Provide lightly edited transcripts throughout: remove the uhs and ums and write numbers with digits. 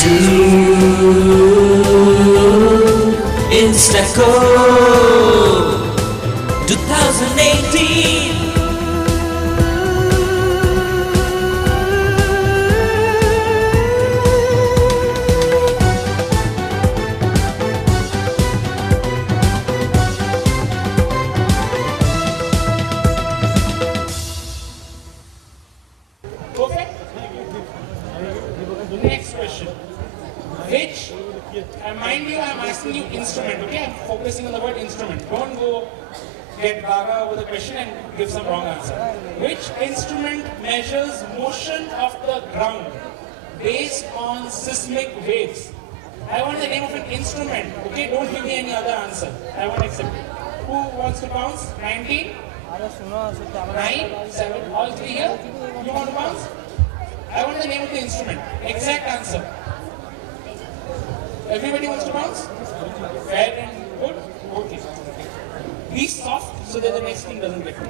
to INXTACO 2018. Perfect? Next question. Which, mind you, I'm asking you instrument, okay? I'm focusing on the word instrument. Don't go get gaga with the question and give some wrong answer. Which instrument measures motion of the ground based on seismic waves? I want the name of an instrument, okay? Don't give me any other answer. I want accept it. Who wants to bounce? 19? 9, 7, all three here? You want to bounce? I want the name of the instrument. Exact answer. Everybody wants to bounce? Fair and good? Okay. Be soft so that the next thing doesn't get me.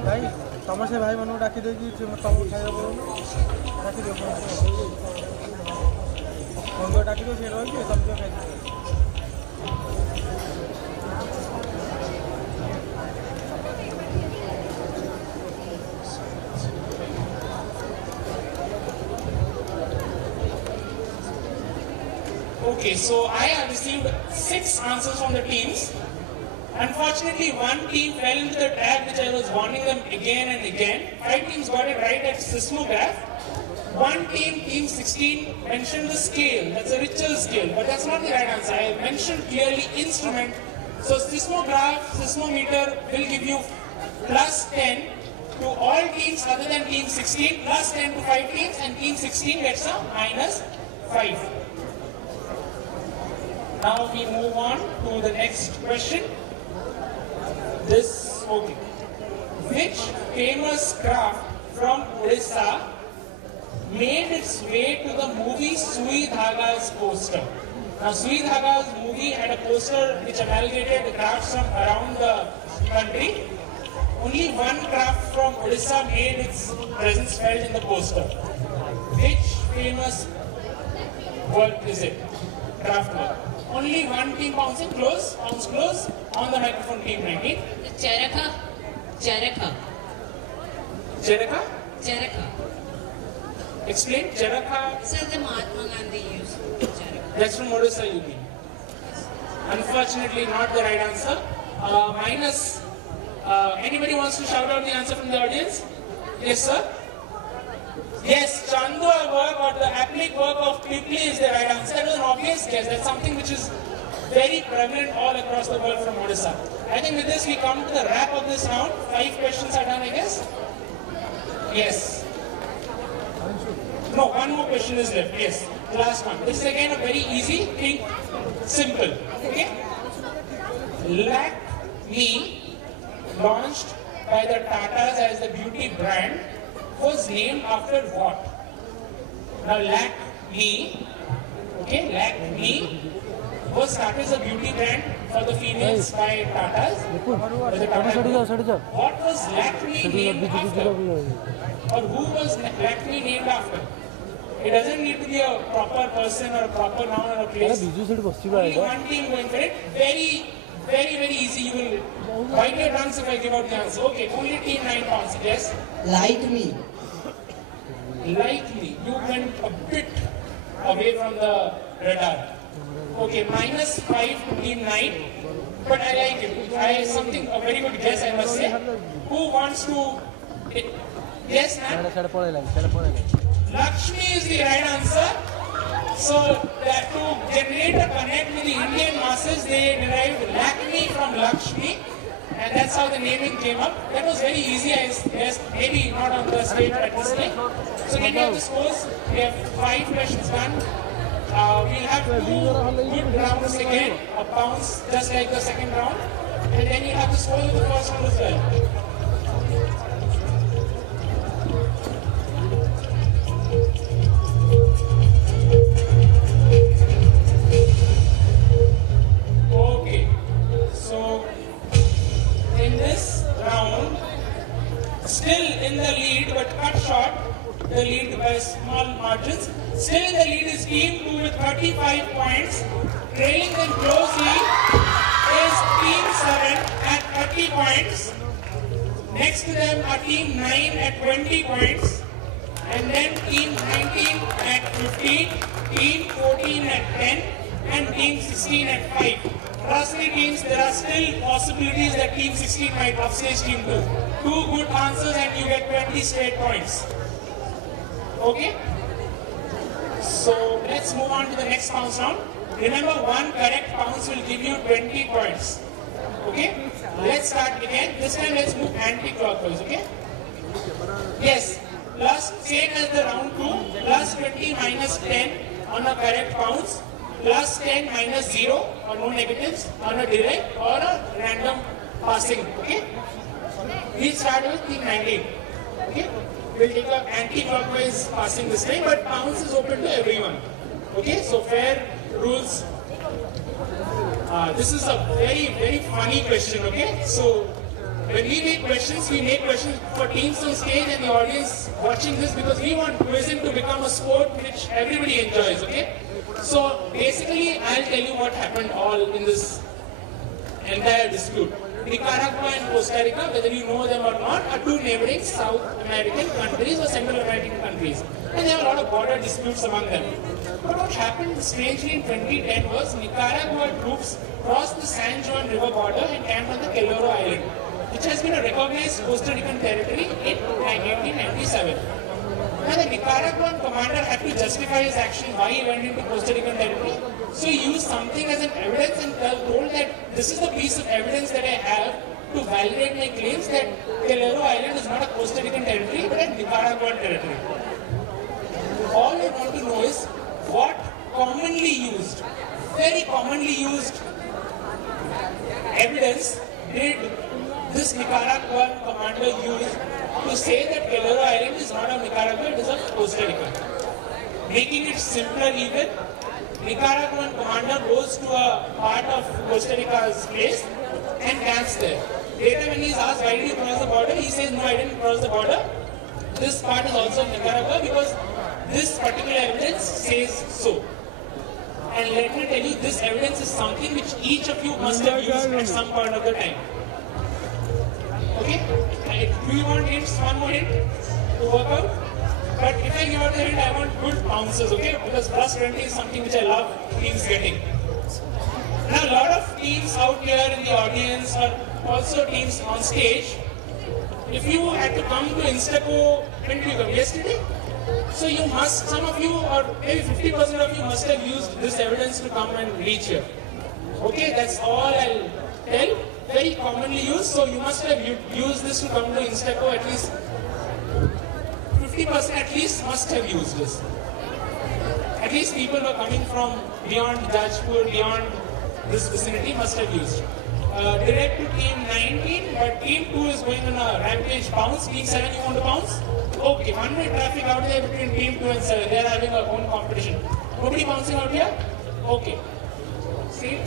Okay, so I have received 6 answers from the teams. Unfortunately, one team fell into the trap which I was warning them again and again. 5 teams got it right at seismograph. One team, team 16, mentioned the scale. That's a Richter scale, but that's not the right answer. I mentioned clearly instrument. So seismograph, seismometer will give you plus 10 to all teams other than team 16, plus 10 to 5 teams, and team 16 gets a minus 5. Now we move on to the next question. Okay. Which famous craft from Odisha made its way to the movie Sui Dhaga's poster? Now Sui Dhaga's movie had a poster which amalgamated crafts from around the country. Only one craft from Odisha made its presence felt in the poster. Which famous work is it? Craft work. Only one team bouncing close, bounce close, on the microphone team 19. Charaka. Charaka? Charaka. Explain. Charaka. Sir, the Mahatma Gandhi used Charaka. That's from Odisha, you mean? Unfortunately, not the right answer. Minus. Anybody wants to shout out the answer from the audience? Yes, sir. Yes, Chandua work or the applic work of Pipli is the right answer. That was an obvious guess. That's something which is very prevalent all across the world from Odisha. I think with this we come to the wrap of this round. 5 questions are done, I guess. Yes. No, one more question is left. Yes, the last one. This is again a very easy, think, simple. Okay? Lakme, launched by the Tatas as the beauty brand, was named after what? Now Lakme, okay, Lakme was started as a beauty brand for the females by Tatas. What was Lakme named after? Or who was Lakme named after? It doesn't need to be a proper person or a proper noun or a place. Only one team going for it. Very easy. You will bite your tongues if I give out the answer. Okay, only team 9 pounds. Yes? Like me. Like me. You went a bit away from the radar. Okay, minus 5 to team 9. But I like it. A very good guess, I must say. Who wants to... Yes, ma'am? Lakshmi is the right answer. So that to generate a connect with the Indian masses, they derived Lakme from Lakshmi, and that's how the naming came up. That was very easy, I guess, maybe not on the stage at this time. So can you have the scores? We have 5 questions done. We'll have 2 good rounds again, a bounce just like the second round, and then you have the scores of the first round as well. Okay, so in this round, still in the lead but cut short, the lead by small margins. Still in the lead is Team 2 with 35 points. Trailing them closely is Team 7 at 30 points. Next to them are Team 9 at 20 points. And then Team 19 at 15, Team 14 at 10, and Team 16 at 5. Trust me teams, there are still possibilities that Team 16 might upstage Team 2. 2 good answers and you get 20 straight points. Okay? So let's move on to the next bounce round. Remember, one correct bounce will give you 20 points. Okay? Let's start again. This time let's move anti-clockwise. Okay? Yes. Plus, same as the round 2, plus 20 minus 10 on a correct bounce, plus 10 minus 0 or no negatives on a direct or a random passing. Okay? We'll start with Team 19. Okay? We'll take an anti-clockwise passing this time, but bounce is open to everyone. Okay? So fair rules. This is a very, very funny question. Okay? So when we make questions for teams on stage and the audience watching this, because we want quizzing to become a sport which everybody enjoys, okay? So basically, I'll tell you what happened all in this entire dispute. Nicaragua and Costa Rica, whether you know them or not, are two neighboring South American countries or Central American countries. And there are a lot of border disputes among them. But what happened strangely in 2010 was Nicaragua troops crossed the San Juan River border and camped on the Calero Island, which has been a recognized Costa Rican territory in 1897. Now the Nicaraguan commander had to justify his action why he went into Costa Rican territory. So he used something as an evidence and told that this is the piece of evidence that I have to validate my claims that Calero Island is not a Costa Rican territory but a Nicaraguan territory. All I want to know is what commonly used, very commonly used evidence did this Nicaraguan commander used to say that Calero Island is not of Nicaragua, it is of Costa Rica. Making it simpler even, Nicaraguan commander goes to a part of Costa Rica's place and camps there. Later when he is asked why did you cross the border, he says no, I didn't cross the border. This part is also of Nicaragua because this particular evidence says so. And let me tell you, this evidence is something which each of you must have used at some point of the time. Okay? Do you want hints? One more hint to work out? But if I give out the hint, I want good bounces, okay? Because plus 20 is something which I love teams getting. Now, a lot of teams out here in the audience or also teams on stage, if you had to come to INXTACO, when did you come? Yesterday? So you must, some of you or maybe 50% of you must have used this evidence to come and reach here. Okay, that's all I'll tell. Very commonly used, so you must have used this to come to INXTACO. At least 50% at least must have used this. At least people who are coming from beyond Jajpur, beyond this vicinity must have used. Direct to Team 19, but Team 2 is going on a rampage bounce. Team 7, you want to bounce? Okay, one-way traffic out there between Team 2 and 7. They are having their own competition. Nobody bouncing out here? Okay. See?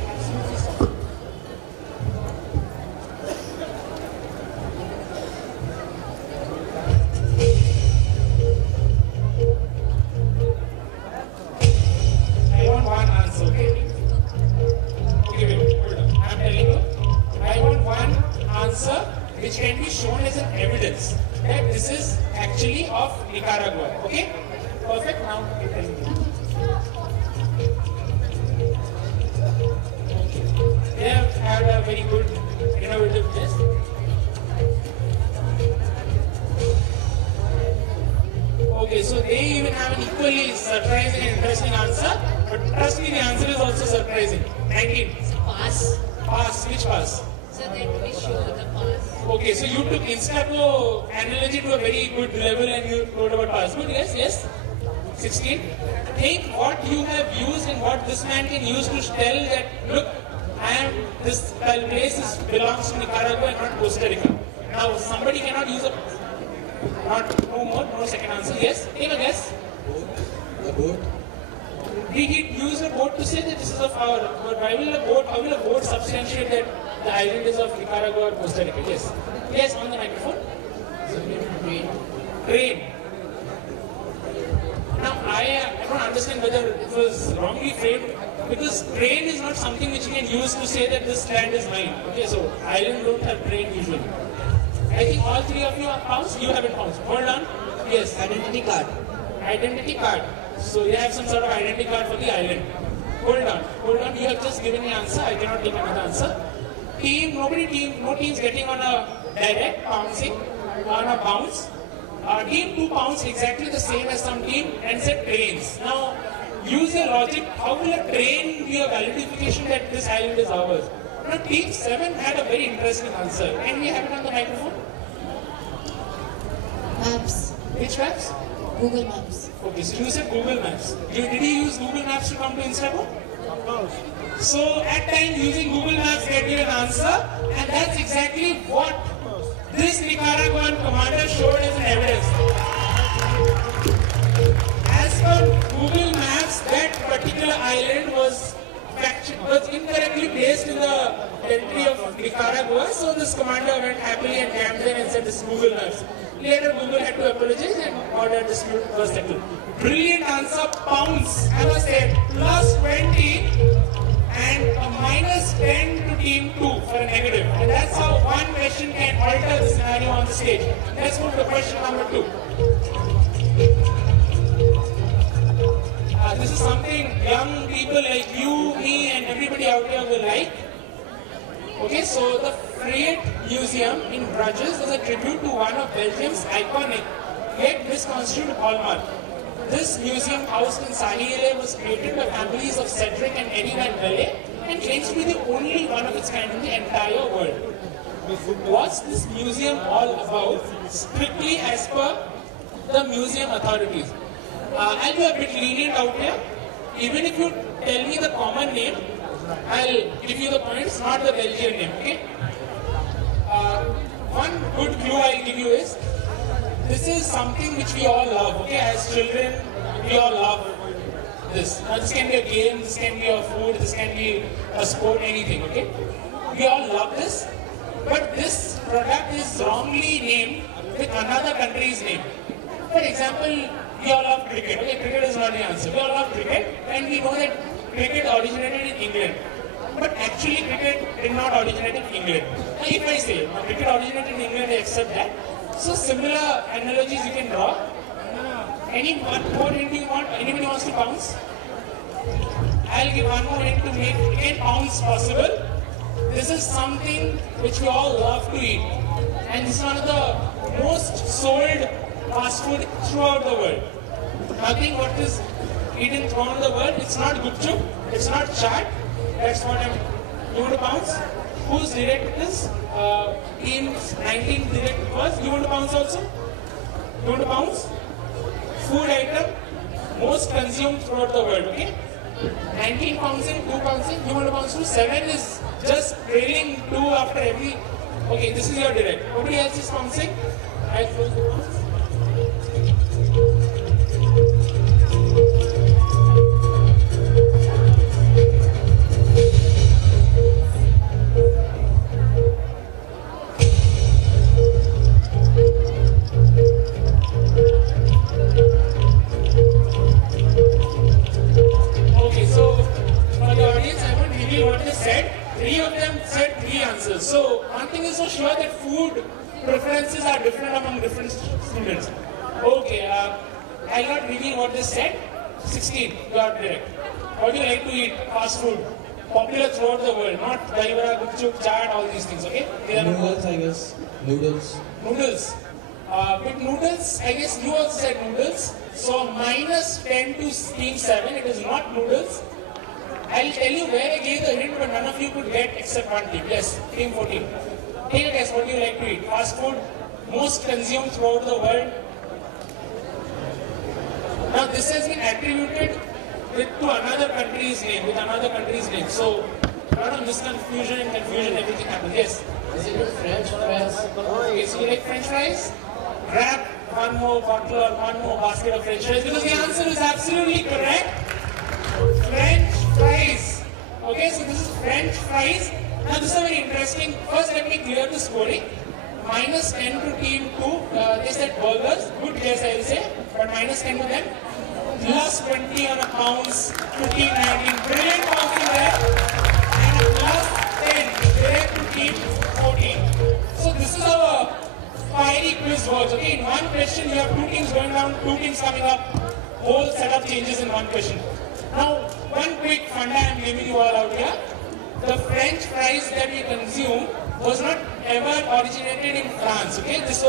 Which can be shown as an evidence that this is actually of Nicaragua. Okay? Perfect. Now you tell me. They have had a very good innovative test. Okay, so they even have an equally surprising and interesting answer. But trust me, the answer is also surprising. 19. Pass. Pass. Which pass? So that we show the pass. Okay, so you took INXTACO analogy to a very good level and you wrote about pass. Good, yes, yes. 16. Think what you have used and what this man can use to tell that, look, this place belongs to Nicaragua and not Costa Rica. Now, somebody cannot use no second answer. Yes, take a guess. A boat. Did he use a boat to say that this is of our, but how will a boat substantiate that the island is of Nicaragua or Costa Rica? Yes. Yes, on the microphone. Train. Train. Now, I don't understand whether it was wrongly framed, because train is not something which you can use to say that this land is mine. Okay, so island don't have train usually. I think all three of you are pounced. You haven't pounced. Hold on. Yes. Identity card. Identity card. So you have some sort of identity card for the island. Hold on. Hold on. You have just given the answer. I cannot take another answer. No team's getting on a direct pouncing, on a bounce. Team 2 pounced exactly the same as some team and said trains. Now, use your logic. How will a train be a validification that this island is ours? Now, team 7 had a very interesting answer. Can we have it on the microphone? Maps. Which maps? Google Maps. Okay, so you said Google Maps. Did you use Google Maps to come to INXTACO? So at times using Google Maps get you an answer, and that's exactly what this Nicaraguan commander showed as an evidence. As per Google Maps, that particular island was incorrectly placed in the territory of Nicaragua, so this commander went happily and camped there and said this is Google Maps. Later Google had to apologize and order dispute was settled. Brilliant answer, pounds. I must say, plus 20 and a minus 10 to team 2 for a negative. And that's how one question can alter the scenario on the stage. Let's move to question number 2. This is something young people like you, me and everybody out here will like. Okay, so the Freight Museum in Bruges is a tribute to one of Belgium's iconic yet misconstrued hallmark. This museum housed in Sahile was created by families of Cedric and Eddie Van Velle and claims to be the only one of its kind in the entire world. What's this museum all about? Strictly as per the museum authorities. I'll be a bit lenient out here. Even if you tell me the common name, I'll give you the points, not the Belgian name, okay? One good clue I'll give you is, this is something which we all love, okay? As children, we all love this. Now, this can be a game, this can be a food, this can be a sport, anything, okay? We all love this, but this product is wrongly named with another country's name. For example, we all love cricket, okay? Cricket is not the answer. We all love cricket, and we know that cricket originated in England. But actually, cricket did not originate in England. Now, if I say cricket originated in England, I accept that. So, similar analogies you can draw. Any one more hint you want? Anybody wants to bounce? I'll give one more hint to make again bounce possible. This is something which we all love to eat, and this is one of the most sold fast food throughout the world. Nothing what is eaten throughout the world. It's not gupchup, it's not chaat. That's what I'm. You want to bounce? Who's directed this? Team 19 directed was. You want to bounce also? You want to bounce? Food item most consumed throughout the world. Okay. 19 bouncing, 2 bouncing. You want to bounce too? 7 is just trailing 2 after every. Okay, this is your direct. Nobody else is bouncing. I close the bounce. So one thing is for sure that food preferences are different among different students. Okay, I'll not reveal what they said. 16, you are correct. What do you like to eat? Fast food. Popular throughout the world, not daibara, gupchup, chaat, all these things, okay? Noodles, I guess. Noodles. Noodles. With noodles, I guess you also said noodles. So minus 10 to team 7, it is not noodles. I'll tell you where I gave the hint, but none of you could get except one team. Yes, team 14. Take a guess, what do you like to eat? Fast food, most consumed throughout the world. Now this has been attributed to another country's name, with another country's name. So, a lot of misconfusion and confusion, everything happens. Yes? Is it French fries? Okay, so you like French fries? Grab one more bottle or one more basket of French fries, because the answer is absolutely correct. French fries. Okay, so this is French fries. Now this is very interesting. First let me clear the scoring. Minus 10 to team 2. They said burgers. Good guess I will say. But minus 10 to them. plus 20 on accounts, 15, 19, brilliant bouncing there, and a plus 10 direct to team 14. So this is our fiery quiz works. Okay, in one question you have two teams going down, two teams coming up, whole setup changes in one question. Now, one quick funda I am giving you all out here. The French fries that we consume was not ever originated in France. Okay, this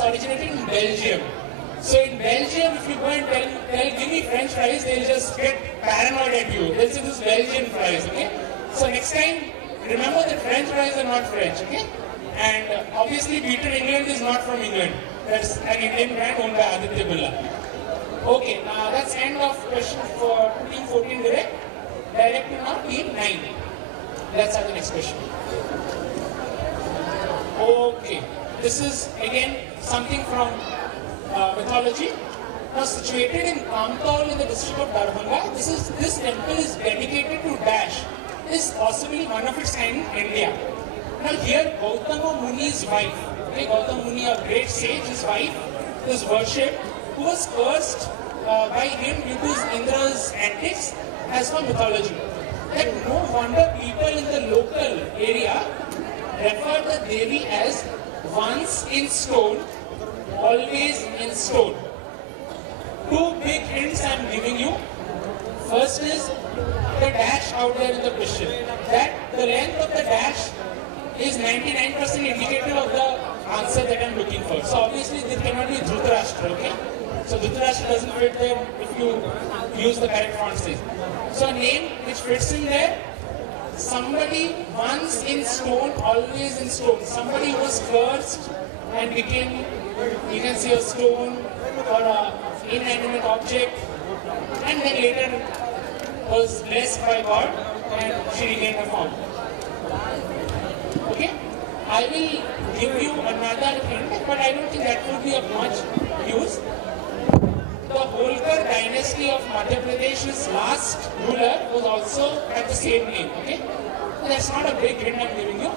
originated in Belgium. So in Belgium, if you go and tell give me French fries, they'll just get paranoid at you. They'll say this Belgian fries. Okay, so next time remember that French fries are not French. Okay, and obviously Peter England is not from England. That's an Indian brand owned by Aditya Birla. Okay, that's end of question for team 14 direct. Direct to now team 9. Let's have the next question. Okay, this is again something from mythology. Now situated in Kamtol in the district of Darbhanga, this temple is dedicated to Dash. Is possibly one of its kind in India. Now here Gautama Muni's wife, okay, Gautama Muni, a great sage, his wife is worshipped, who was cursed by him due to Indra's antics as per mythology. That no wonder people in the local area refer the Devi as once in stone, always in stone. Two big hints I am giving you. First is the dash out there in the question. That the length of the dash is 99% indicative of the answer that I am looking for. So obviously this cannot be Dhritarashtra, okay? So Dhritarashtra doesn't fit there if you use the correct font size. So a name which fits in there, somebody once in stone, always in stone. Somebody who was cursed and became, you can see a stone or an inanimate object, and then later was blessed by God and she regained her form. Okay? I will give you another hint, but I don't think that would be of much use. The Holkar dynasty of Madhya Pradesh's last ruler was also at the same name. Okay? So that's not a big hint I'm giving you.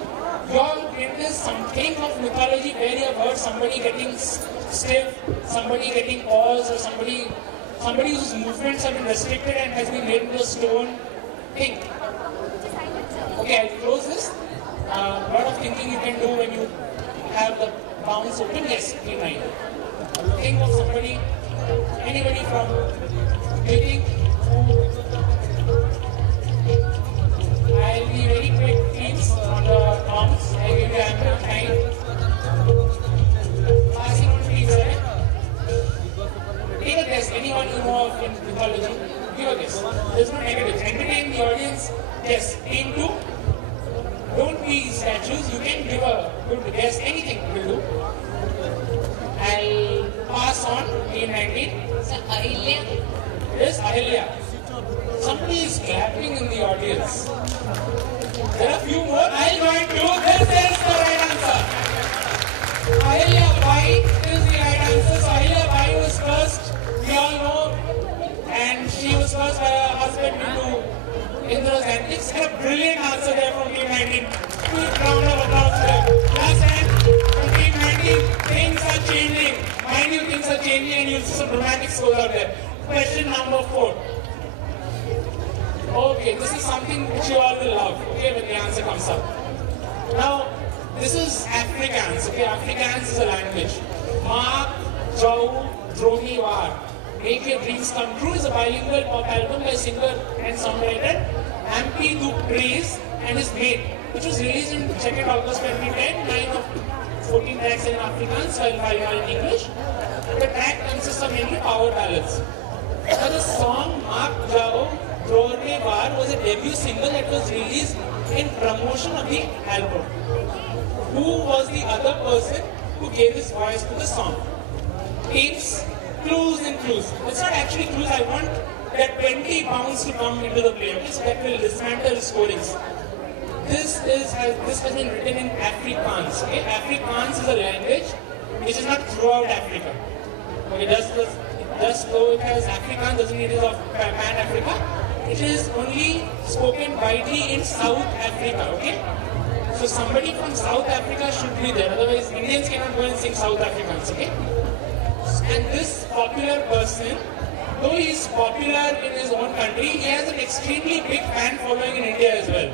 Your hint is something of mythology where you have heard somebody getting stiff, somebody getting paused, or somebody whose movements have been restricted and has been made into a stone. Think. Okay, I'll close this. A lot of thinking you can do when you have the bounds open. Yes, keep mind. Think of somebody, anybody from waiting. I'll be very quick, please, on the bounds. I'll give you ample time. Passing on, please, right? Take a guess. Anyone you know of in mythology? Give a guess. There's no negative. Entertain the audience. Yes. Team 2. Don't be statues. You can give a good guess. Anything will do. I'll pass on. Team 19. Ahilya. Yes, Ahilya. Somebody is clapping in the audience. There are a few more. I'll join you. This is the right answer. Ahilya Bai is the right answer. So Ahilya Bai was cursed. We all know. And she was cursed by her husband into Indra's antics. And a brilliant answer there from Team 19. Quick round of applause there. Last time from Team 19, things are changing. Mind you, things are changing and you'll see some dramatic scores out there. Question number 4. Okay, this is something which you all will love, okay, when the answer comes up. Now, this is Afrikaans, okay, Afrikaans is a language. Maak Jou Dromi Waar. Make Your Dreams Come True is a bilingual pop album by singer and songwriter Ampie Du Preez and his mate, which was released in, check it, August 2010, 9 of 14 tracks in Afrikaans, while 5 are in English. The track consists of mainly power ballads. Now the song Maak Jou Dromi Waar was a debut single that was released in promotion of the album. Who was the other person who gave his voice to the song? Teams, clues and clues. It's not actually clues, I want that 20 pounds to come into the play, okay? So that will dismantle the scorings. This has been written in Afrikaans, okay? Afrikaans is a language which is not throughout Africa. Okay, just though it has Afrikaans doesn't mean it is of Pan-Africa. It is only spoken widely in South Africa, okay? So somebody from South Africa should be there, otherwise Indians cannot go and sing South Afrikaans, okay? And this popular person though he's popular in his own country, he has an extremely big fan following in India as well.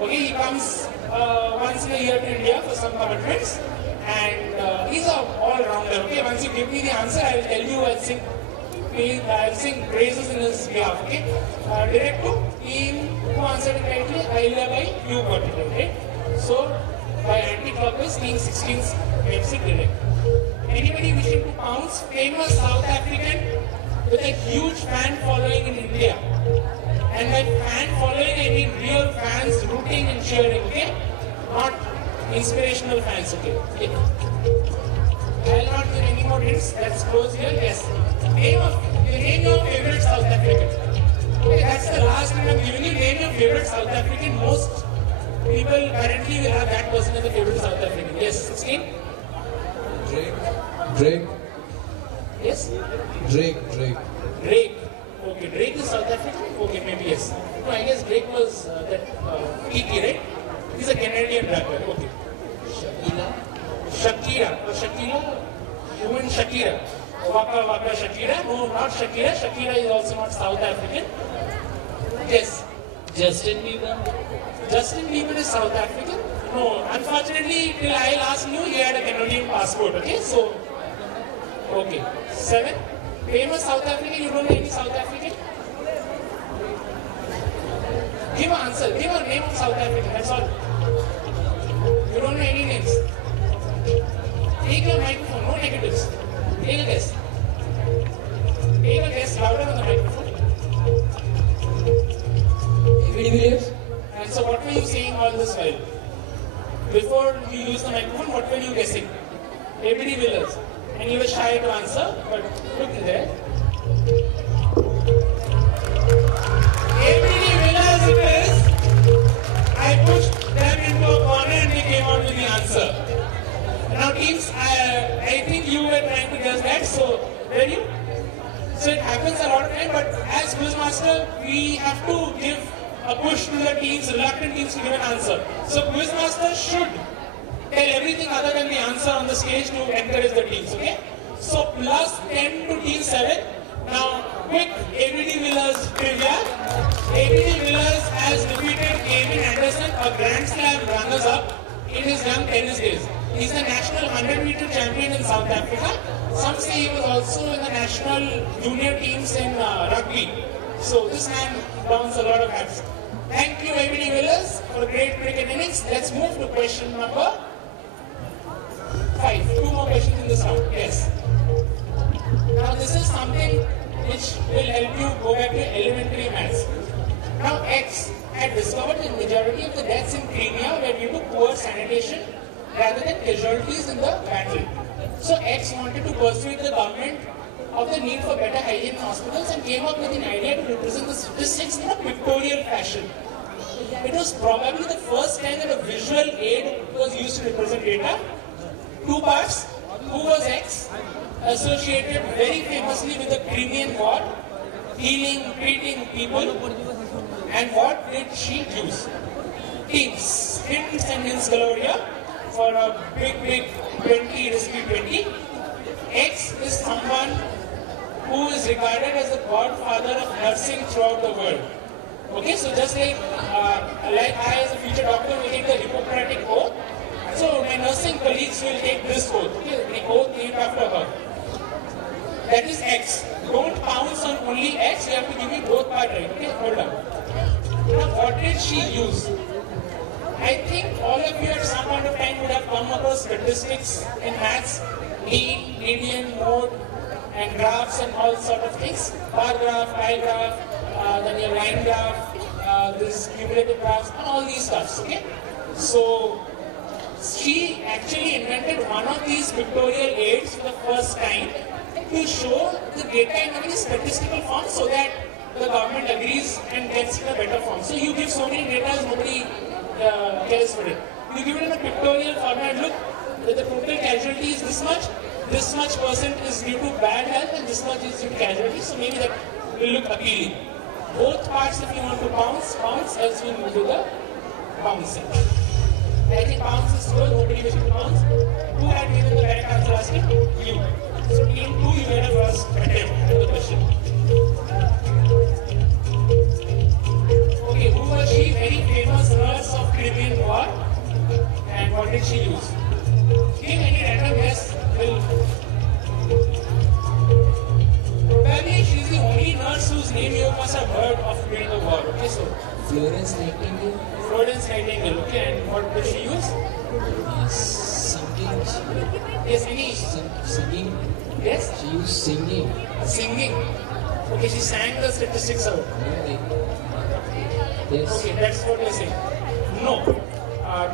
Okay, he comes once in a year to India for some commitments, and he's an all-rounder. Okay, once you give me the answer, I will tell you. I'll sing praises in his behalf. Okay, direct to team who answered it correctly. Ailya by you got it. Okay, so by anti-clockwise, team 16 gets it direct. Anybody wishing to pounce? Famous South African with a huge fan following in India. And by fan following, I mean real fans rooting and cheering, okay? Not inspirational fans, okay? I'll not give any more hints. Let's close here. Yes. Name your favorite South African. Okay, that's the last hint I'm giving you. Name your favorite South African. Most people currently will have that person as a favorite South African. Yes, 16? Drake. Yes? Drake. Drake. Okay, Drake is South African? Okay, maybe yes. No, I guess Drake was that Kiki, right? He's a Canadian rapper. Okay. Shakira. You mean Shakira? Waka Shakira? No, not Shakira. Shakira is also not South African. Yes. Justin Bieber. Justin Bieber is South African? No, unfortunately, till I last knew he had a Canadian passport. Okay, so. Okay. 7. Famous South African, you don't know any South African? Give an answer, give a name of South African, that's all. You don't know any names. Take your microphone, no negatives. Take a guess. Take a guess, louder on the microphone. XAVIER'S. And so what were you saying all this while? Before you use the microphone, what were you guessing? ABD Villas. And you were shy to answer, but look there. ABD Villas it is. I pushed them into a corner and they came out with the answer. Now teams, I think you were trying to guess that, so were you? So it happens a lot of time, but as Quizmaster, we have to give a push to the teams, reluctant teams to give an answer. So Quizmaster should tell everything other than the answer on the stage to encourage the teams, okay? So plus 10 to team 7. Now, quick ABD Villas trivia. ABD Villas has defeated Kevin Anderson, a Grand Slam runners-up in his young tennis days. He's the national 100-meter champion in South Africa. Some say he was also in the national junior teams in rugby. So this man downs a lot of hats. Thank you, ABD Villas, for a great cricket innings. Let's move to question number 5. 2 more questions in this round. Yes. Now this is something which will help you go back to elementary maths. Now X had discovered the majority of the deaths in Crimea were due to poor sanitation rather than casualties in the battle. So X wanted to persuade the government of the need for better hygiene in hospitals and came up with an idea to represent the statistics in a pictorial fashion. It was probably the first time that a visual aid was used to represent data. 2 parts. Who was X? Associated very famously with the Crimean War, healing, treating people. And what did she use? Teams. Hints and hints galore here for a big 20 risky 20. X is someone who is regarded as the godfather of nursing throughout the world. Okay, so just like I as a future doctor will take the Hippocratic oath, so my nursing colleagues will take this oath, okay, the oath named after her. That is X. Don't pounce on only X, you have to give me both parts right, okay, hold on. Now what did she use? I think all of you at some point of time would have come across statistics in maths, mean, median, mode, and graphs and all sort of things. Bar graph, pie graph, then your line graph, this cumulative graphs, and all these stuffs, okay? So, she actually invented one of these pictorial aids for the first time to show the data in a very statistical form so that the government agrees and gets in a better form. So you give so many data, nobody cares for it. You give it in a pictorial format, look, the total casualty is this much percent is due to bad health and this much is due to casualty, so maybe that will look appealing. Both parts if you want to pounce, else we move to the bouncing. I think pounce is slow, nobody wishes to pounce. Who had given the correct answer last time? You. So team 2, you made a first attempt at the question. must have heard of during the war. Okay, so Florence Nightingale. Florence Nightingale. Okay, and what did she use? Singing. Yes, any Singing. yes, She used singing. singing. Okay, she sang the statistics out. Yeah, yes. Okay, that's what you're saying. No.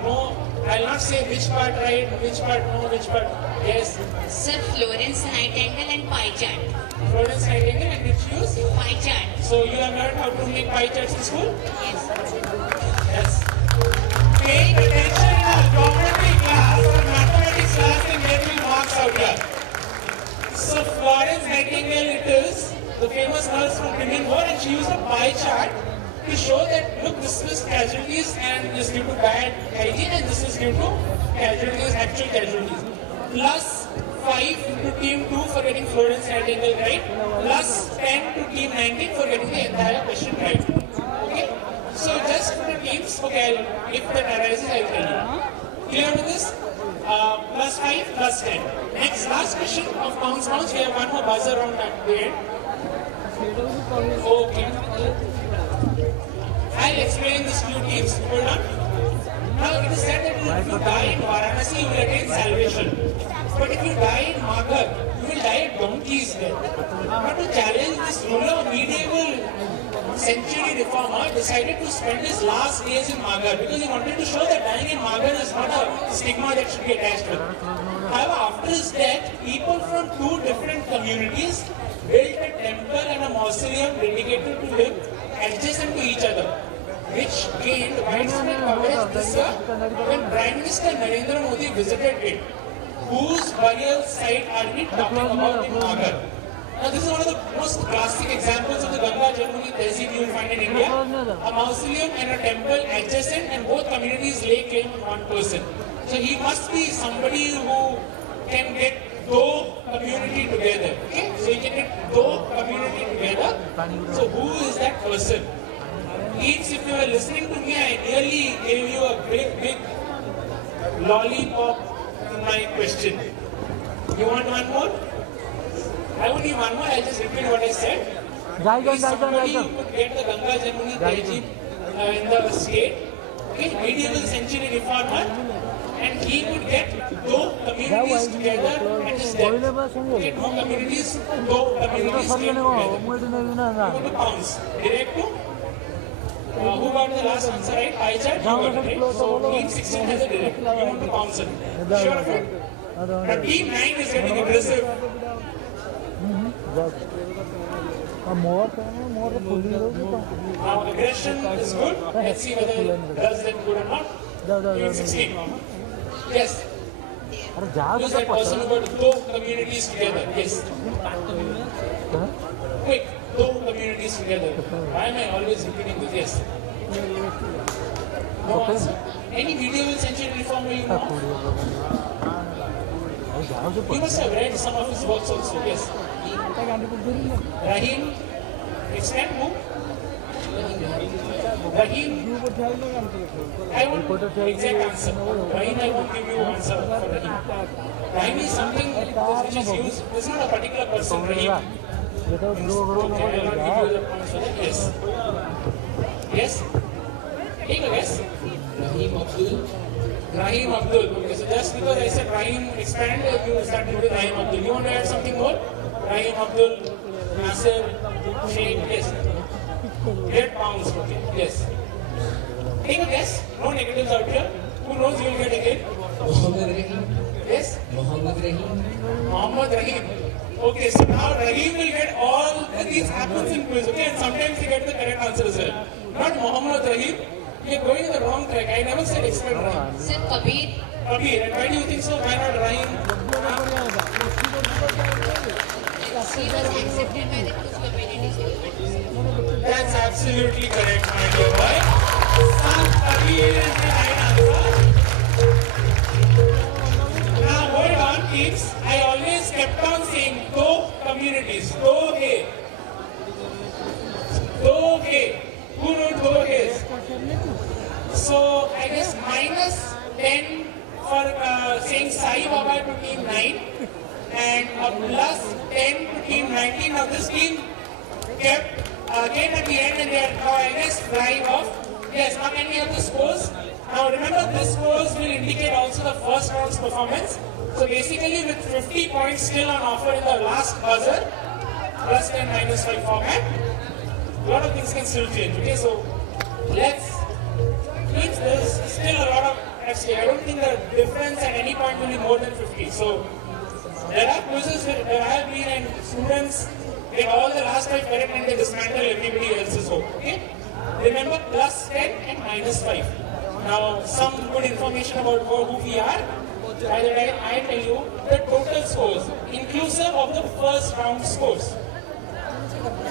No, I'll not say which part right, which part no, which part yes. Sir, Florence Nightingale and pie chart. Florence Nightingale and which use? Pie chart. So you have learned how to make pie charts in school? Yes. Yes. Paying attention in a geometry class or mathematics class can get you marks out here. So Florence Nightingale it is, the famous nurse from Indian War, and she used a pie chart to show that, look, this is casualties and this due to bad hygiene and this is due to casualties, actual casualties. Plus 5 to team 2 for getting Florence Nightingale right, plus 10 to team 19 for getting the entire question right. Okay? So just for the teams, okay, if that arises, I'll tell you. Clear with this? Plus 5, plus 10. Next, last question of bounce. We have one more buzzer round at the end. Okay. I'll explain this to you teams. Hold on. Now it is said that if you die in Varanasi, you will attain salvation. But if you die in Magar, you will die at donkeys there. Now to challenge this ruler, medieval century reformer decided to spend his last days in Magar because he wanted to show that dying in Magar is not a stigma that should be attached to it. However, after his death, people from 2 different communities built a temple and a mausoleum dedicated to him adjacent to each other, which gained widespread coverage this year when Prime Minister Narendra Modi visited it. Whose burial site are we talking about in Magar? Now this is one of the most classic examples of the Ganga Jamuni Tehzeeb you will find in India. A mausoleum and a temple adjacent and both communities lay claim on one person. So he must be somebody who can get two community together. Okay? So he can get two community together. So who is that person? Each, if you are listening to me, I nearly gave you a big lollipop to my question. You want one more? I won't need one more, I'll just repeat what I said. He's somebody who could get the Ganga Jamuni Tehzeeb in the state. Okay, medieval century reformer, and he could get two communities together at his death. Okay, two communities came together. You go to pounds. Direct to? Who got the last answer right? Pie chart, you got it right. So team 16 has a direct. You want to pounce it. Sure of it? Now team 9 is getting aggressive. Now aggression is good. Let's see whether it does that good or not. Team 16. Yes. Who's that person who got two communities together? Yes. Quick. Two communities together. Why am I always repeating this? Yes. No answer. Any medieval century reformer you know? You must have read some of his works also. Yes. Rahim. Explain who? Rahim. I won't exact answer. Rahim, I won't give you answer for Rahim. Rahim is something which is used. This is not a particular person, Rahim. Okay, I will not give you the points for that. Yes. Yes? Take a guess. Rahim Abdul. Rahim Abdul. Okay, so just because I said Rahim expand, you started with Rahim Abdul. You want to add something more? Rahim Abdul, Nasir, Sheikh, yes. Get pounds, okay, yes. Take a guess. No negatives out here. Who knows you will get again? Muhammad Rahim. Yes? Muhammad Rahim. Muhammad Rahim. Okay, so now Rahim will get all these happens in quiz, okay, and sometimes he get the correct answer as well. Not Muhammad Rahim. You're going in the wrong track. I never said expert Rahim. Sir, Kabir. Kabir, and why do you think so? Why not Rahim? He was accepted by the Kuch communities. That's absolutely correct, my dear boy. Sant Kabir is the right answer. Now hold on, kids. I always kept on saying two communities. Two hai. Two hai. Who know two is? So I guess minus 10 for saying Sai Baba to team 9 and a plus 10 to team 19. Now this team kept again at the end, and they are now, I guess, flying off. Yes, now can we have the scores? Now remember, this scores will indicate also the first round's performance. So basically, with 50 points still on offer in the last buzzer, plus 10 minus 5 format, a lot of things can still change. Okay, so means there's still a lot of FC. I don't think the difference at any point will be more than 50. So there are quizzes where there have been, and students get all the last 5 correct and they dismantle everybody else's hope. Okay? Remember, plus 10 and minus 5. Now, some good information about who we are. By the time I tell you the total scores, inclusive of the first round scores.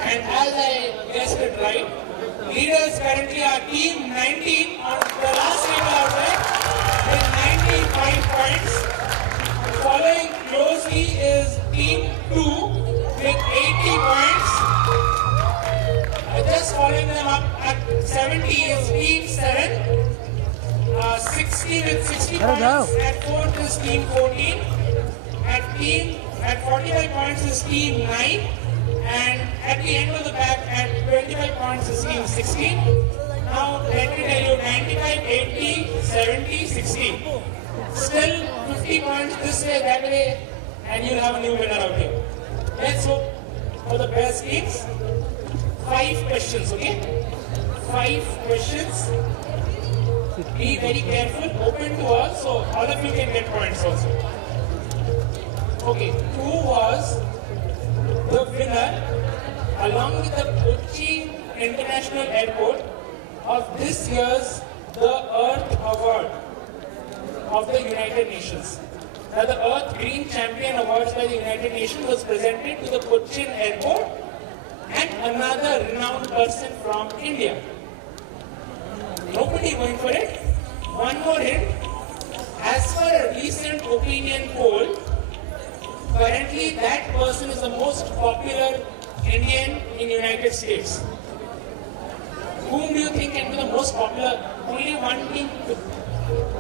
And as I guessed it right, leaders currently are team 19 on the last table out there with 95 points. Following closely is team 2 with 80 points. Just following them up at 70 is team 7. 60 with 60 points. At 4th is team 14. At 45 points is team 9. And at the end of the pack at 25 points is team 16. Now let me tell you, 95, 80, 70, 60. Still 50 points this way, that way, and you'll have a new winner out here. Let's hope for the best teams. 5 questions, okay? 5 questions. Be very careful, open to all, so all of you can get points also. Okay, who was the winner along with the Kochi International Airport of this year's The Earth Award of the United Nations? Now, the Earth Green Champion Awards by the United Nations was presented to the Cochin Airport and another renowned person from India. Nobody going for it? One more hint. As per a recent opinion poll, currently that person is the most popular Indian in United States. Whom do you think can be the most popular? Only one team.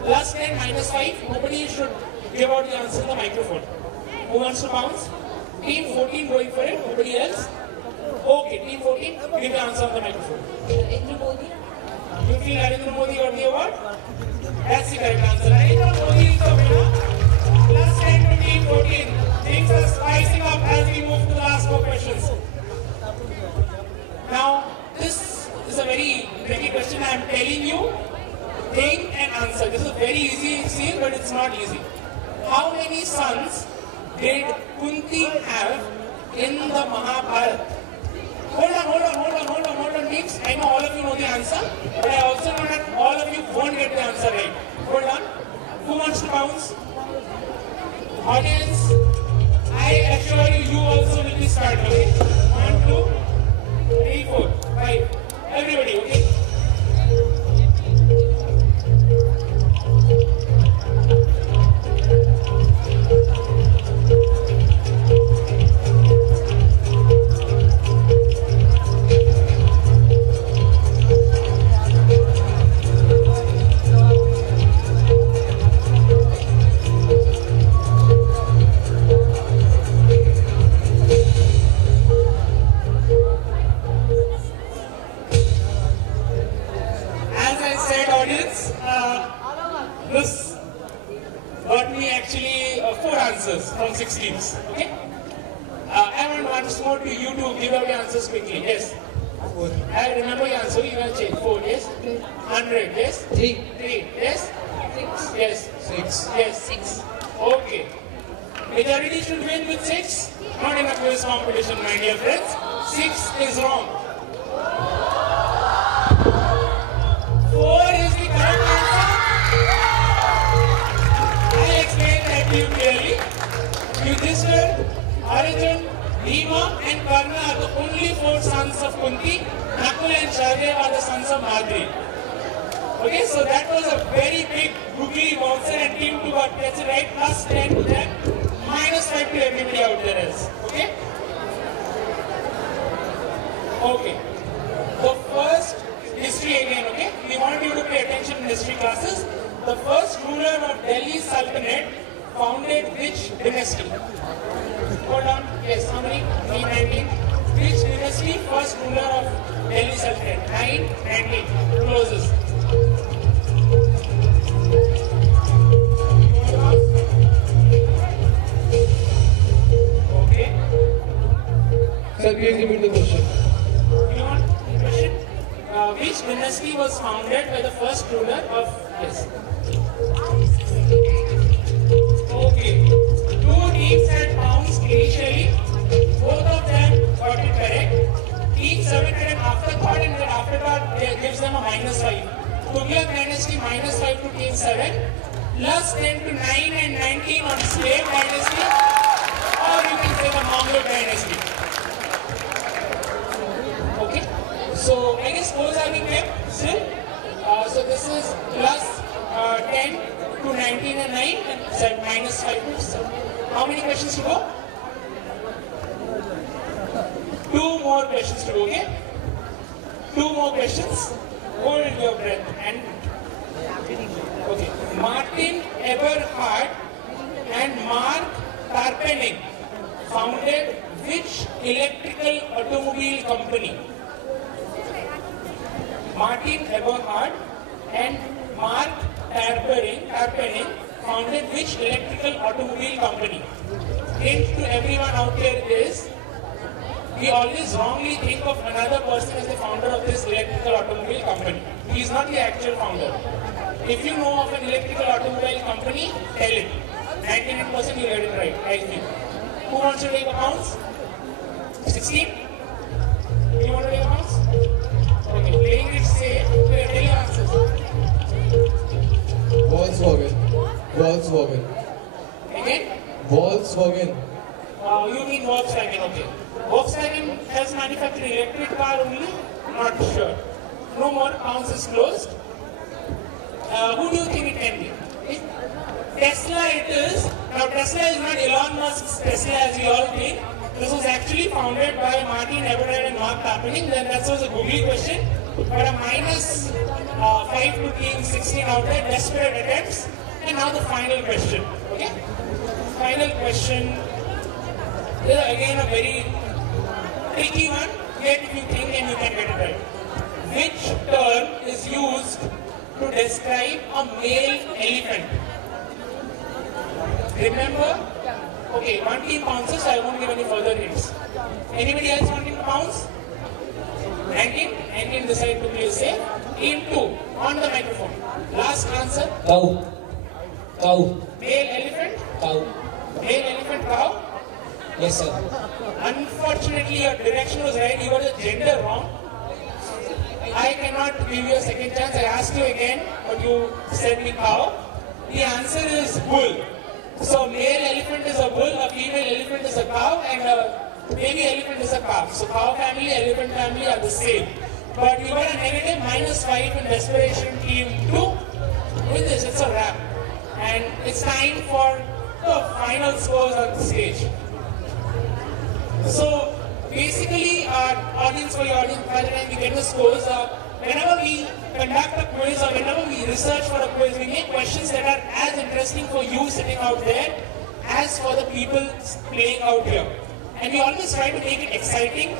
Plus 10, minus 5. Nobody should give out the answer to the microphone. Who wants to bounce? Team 14 going for it. Nobody else? Okay, team 14, give the answer on the microphone. Narendra Modi. You feel Narendra Modi got the award? That's the correct answer. Narendra Modi is the winner. Plus 10 to team 14. Things are spicing up as we move to the last 4 questions. Now, this is a very tricky question. I am telling you, think and answer. This is very easy, see, but it's not easy. How many sons did Kunti have in the Mahabharata? Hold on, means I know all of you know the answer, but I also know that all of you won't get the answer right. Hold on. Who wants to bounce? Audience, I assure you, you also will be starting. Okay? 1, 2, 3, 4, 5. Everybody, okay? This got me actually 4 answers from 6 teams. Okay? I want once more to you to give out the answers quickly. Yes? 4. I remember your answer. You will change. 4. Yes? 100. Yes? 3. 3. Yes? 6. Yes? 6. Yes? 6. Okay. Majority should win with 6. Not in a quiz competition, my dear friends. 6 is wrong. 4 is the correct answer. I explained that to you clearly. Yudhishthir, Arjun, Bhima and Karna are the only 4 sons of Kunti. Nakul and Sahdev are the sons of Madri. Okay, so that was a very big googly bouncer, and team 2 got gets it right. Plus 10 to them, minus 5 to everybody out there else. Okay? Okay. The first history again, okay? We want you to pay attention in history classes. The first ruler of Delhi Sultanate founded which dynasty? Hold on. Yes, how many? 319. which dynasty first ruler of Delhi Sultanate? 9, 19. Closes. Okay. Sir, please repeat the question. You want the question? Which dynasty was founded by the first ruler of this? Okay. Two teams had pounds initially. Both of them got it correct. Team 7 had an afterthought, and that afterthought gives them a -5. Tughlaq dynasty -5 to team 7. Plus 10 to 9 and 19 on slave dynasty. Or you can say the Mamluk dynasty. Okay. So I guess scores are being kept still. So this is plus 10 to 19 and 9 and -5 to 7. How many questions to go? 2 more questions to go, okay? 2 more questions. Hold your breath and okay. Martin Eberhard and Mark Tarpenning founded which electrical automobile company? Martin Eberhard and Mark Tarpenning founded which electrical automobile company? Hint to everyone out here is, we always wrongly think of another person as the founder of this electrical automobile company. He is not the actual founder. If you know of an electrical automobile company, tell it. 99% you heard it right, I think. Who wants to take a pounds? 16? You want to take a pounds? Okay, playing it safe. Okay, tell your answers. Volkswagen. Volkswagen. Again? Volkswagen. You mean Volkswagen, okay. Volkswagen has manufactured electric car only? Not sure. No more, pounds is closed. Who do you think it can be? Tesla it is. Now Tesla is not Elon Musk's Tesla as we all think. This was actually founded by Martin Eberhard and Mark Tarpenning. Then that was a googly question. But a -5 to team 16 out there, desperate attempts. And now the final question. Okay? Final question. This is again a very tricky one. Yet if you think and you can get it right. Which term is used to describe a male elephant? Remember? Okay, one team bounces, so I won't give any further hints. Anybody else wanting to bounce? 19? 19 decide to play safe. Team 2, on the microphone. Last answer. Cow. Cow. Male elephant? Cow. Male elephant cow? Yes, sir. Unfortunately, your direction was right. You got the gender wrong. I cannot give you a second chance. I asked you again, but you said me cow. The answer is bull. So male elephant is a bull, a female elephant is a cow, and a baby elephant is a calf. So cow family, elephant family are the same. But you got a negative -5 in desperation team 2. With this, it's a wrap. And it's time for the final scores on the stage. So basically, our audience, for your audience, by the time we get the scores, whenever we conduct a quiz or whenever we research for a quiz, we make questions that are as interesting for you sitting out there as for the people playing out here. And we always try to make it exciting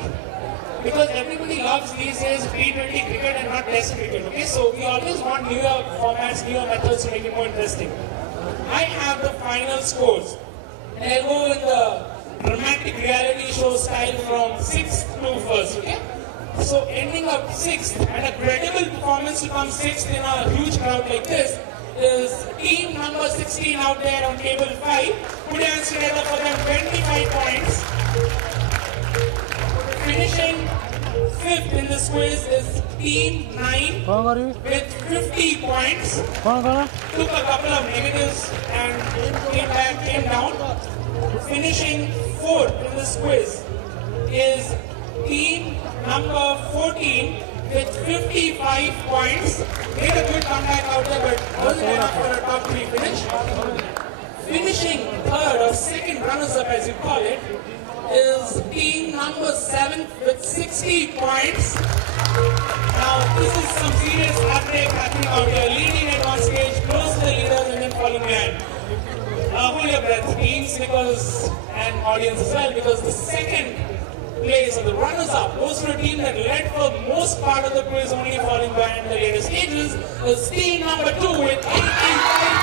because everybody loves these days T20 cricket and not Test cricket. Okay, so we always want newer formats, newer methods to make it more interesting. I have the final scores, and I'll go in the dramatic reality show style from 6th to 1st, okay? So ending up 6th, and a credible performance to come 6th in a huge crowd like this is team number 16 out there on table 5. Put your hands together for them, 25 points. Finishing 5th in this quiz is team 9 with 50 points. Took a couple of negatives and came down. Finishing 4th in this quiz is team number 14 with 55 points. Made a good comeback out there, but wasn't enough for a top 3 finish. Finishing 3rd or 2nd runners-up as you call it is team number 7 with 60 points. Now this is some serious heartbreak happening out here. Leading it on stage, close to the leaders and then falling behind. Hold your breath, teams, because and audience as well, because the second place, or the runners-up, goes to a team that led for most part of the quiz, only falling behind in the later stages, is team number 2 with 85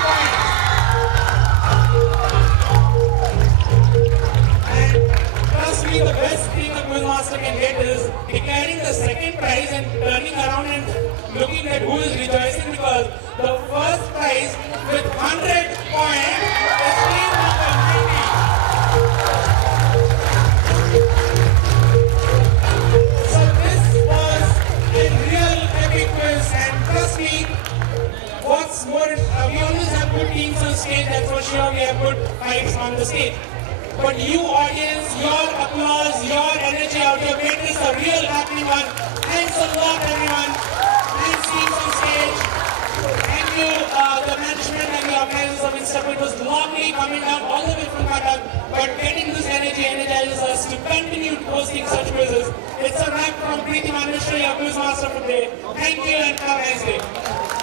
points. And trust me, the best thing a quizmaster can get is declaring the second prize and turning around and looking at who is rejoicing, because the first prize with 100 points is team number 90. So this was a real epic quiz, and trust me, what's more, we always have good teams on stage, that's for sure. We have good fights on the stage. But you audience, your applause, your energy out here made this a real happening one. Thanks a lot everyone. Thanks teams on stage. Thank you the management and the organizers of INXTACO. It was lovely coming down all the way from Cuttack, but getting this energy energizes us to continue hosting such quizzes. It's a wrap from Preeti Manishri, our quizmaster for today. Thank you and have a nice day.